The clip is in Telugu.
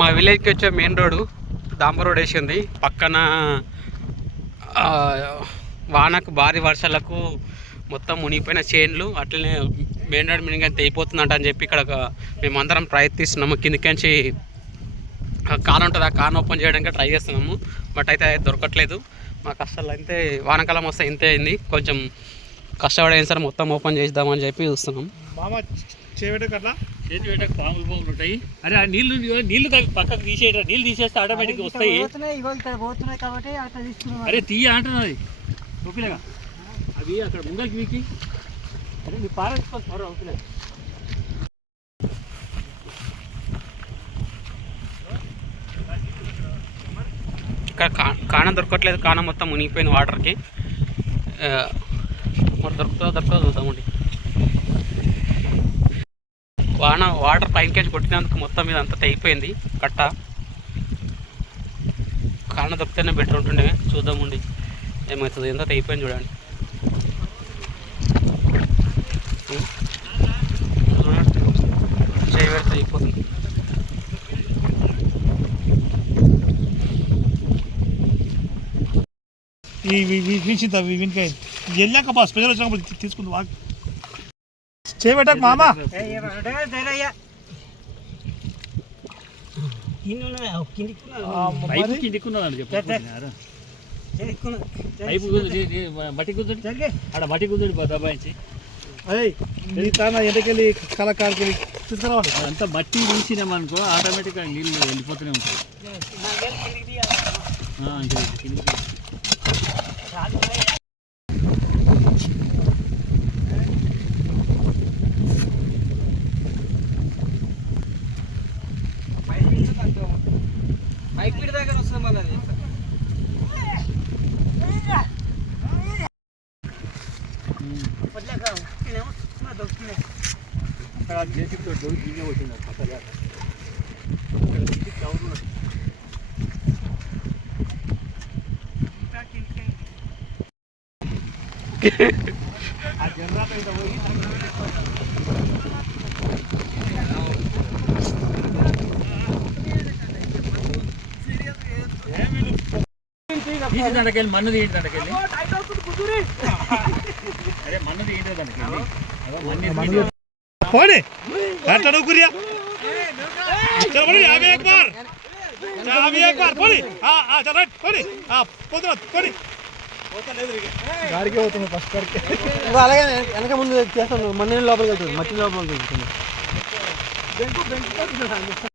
మా విలేజ్కి వచ్చే మెయిన్ రోడ్డు డాంబర్ రోడ్ వేసింది. పక్కన వానకు భారీ వర్షాలకు మొత్తం మునిగిపోయిన చేన్లు అట్లనే మెయిన్ రోడ్ మీద తెగిపోతుందంట అని చెప్పి ఇక్కడ మేమందరం ప్రయత్నిస్తున్నాము. కిందికించి కాన్ ఉంటుంది, ఆ కాన్ ఓపెన్ చేయడానికి ట్రై చేస్తున్నాము. బట్ అయితే దొరకట్లేదు మాకు అసలు. అయితే వానకాలం వస్తే ఇంతే అయింది. కొంచెం కష్టపడైన సరే మొత్తం ఓపెన్ చేద్దామని చెప్పి చూస్తున్నాం. చేతి పెట్టక పాములు ఉంటాయి. అరే ఆ నీళ్లు పక్కకు తీసేయట, నీళ్ళు తీసేస్తే ఆటోమేటిక్గా వస్తాయి. అరే తీయ అంటున్నది ఓపిలేగా అవి అక్కడ ముందరికి వీకి. అరే నీ పారేసుకోవాలి ఓపిలే. ఇక్కడ కానం దొరకట్లేదు. కానం మొత్తం మునిగిపోయింది వాటర్కి. మరి దొరుకుతుందో చూద్దామండి. వాటర్ పైనకేసి కొట్టినందుకు మొత్తం మీద అంతా తెగిపోయింది కట్ట. కారణం దొరికితేనే బెటర్ ఉంటుండే. చూద్దామండి ఏమవుతుంది. ఎంత తెగిపోయింది చూడండి. చేయి పెడితే అయిపోతుంది. వీనికాయ వెళ్ళాక బా స్పెషల్ వచ్చినప్పుడు తీసుకుంది వా చేయబెట్టకు మామ. మట్టి కుదురు ఆడ మట్టి కుదురు దబాయించి నీ తాన ఎండకెళ్ళి కళాకారుకి తీసుకురావాలి. అంతా మట్టి తీసినామనుకో ఆటోమేటిక్గా నీళ్ళు వెళ్ళిపోతూనే ఉంటాయి. జేసీబీతో డోర్ గిన్నె వచ్చింది పక్కగా. ఆ జనరేటర్ పోయి దండకెళ్ళి మన్ను తీయండి. దండకెళ్ళి అదే మన్ను తీయండి. దండకెళ్ళి పోనీ అట్లా నూకురియా గాడికి పోతుంది ఫస్ట్ గాడికి. అలాగే వెనక ముందు చేస్తాను. మట్టి లోపలికి వెళ్తుంది.